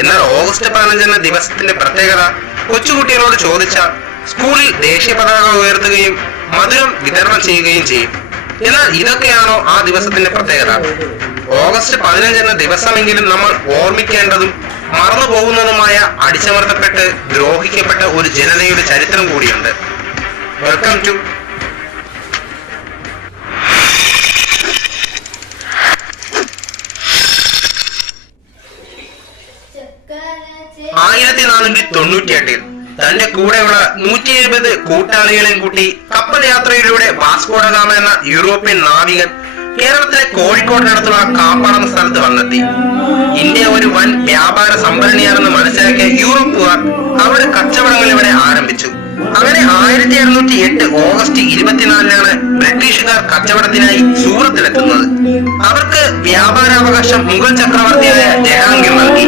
എന്നാൽ ഓഗസ്റ്റ് 15 എന്ന ദിവസത്തിന്റെ പ്രത്യേകത കൊച്ചുകുട്ടികളോട് ചോദിച്ചാൽ സ്കൂളിൽ ദേശീയ പതാക ഉയർത്തുകയും മധുരം വിതരണം ചെയ്യുകയും ചെയ്യും. എന്നാൽ ഇതൊക്കെയാണോ ആ ദിവസത്തിന്റെ പ്രത്യേകത? ഓഗസ്റ്റ് 15 എന്ന ദിവസമെങ്കിലും നമ്മൾ ഓർമ്മിക്കേണ്ടതും മറന്നു പോകുന്നതുമായ അടിച്ചമർത്തപ്പെട്ട് ദ്രോഹിക്കപ്പെട്ട ഒരു ജനതയുടെ ചരിത്രം കൂടിയുണ്ട്. വെൽക്കം ടു 1498 തന്റെ കൂടെയുള്ള 170 കൂട്ടാളികളെയും കൂട്ടി കപ്പൽ യാത്രയിലൂടെ വാസ്കോ ഡ ഗാമ എന്ന യൂറോപ്യൻ നാവികൻ കേരളത്തിലെ കോഴിക്കോടിനടുത്തുള്ള കാപ്പാട് എന്ന സ്ഥലത്ത് വന്നെത്തി. ഇന്ത്യ ഒരു വൻ വ്യാപാര സംഭരണിയാണെന്ന് മനസ്സിലാക്കിയ യൂറോപ്പുകാർ അവരുടെ കച്ചവടങ്ങൾ ഇവിടെ ആരംഭിച്ചു. അങ്ങനെ 1708 ഓഗസ്റ്റ് 24 ബ്രിട്ടീഷുകാർ കച്ചവടത്തിനായി സൂറത്തിലെത്തുന്നത്. അവർക്ക് വ്യാപാരാവകാശം മുഗൾ ചക്രവർത്തിയായ ജഹാംഗീർ നൽകി.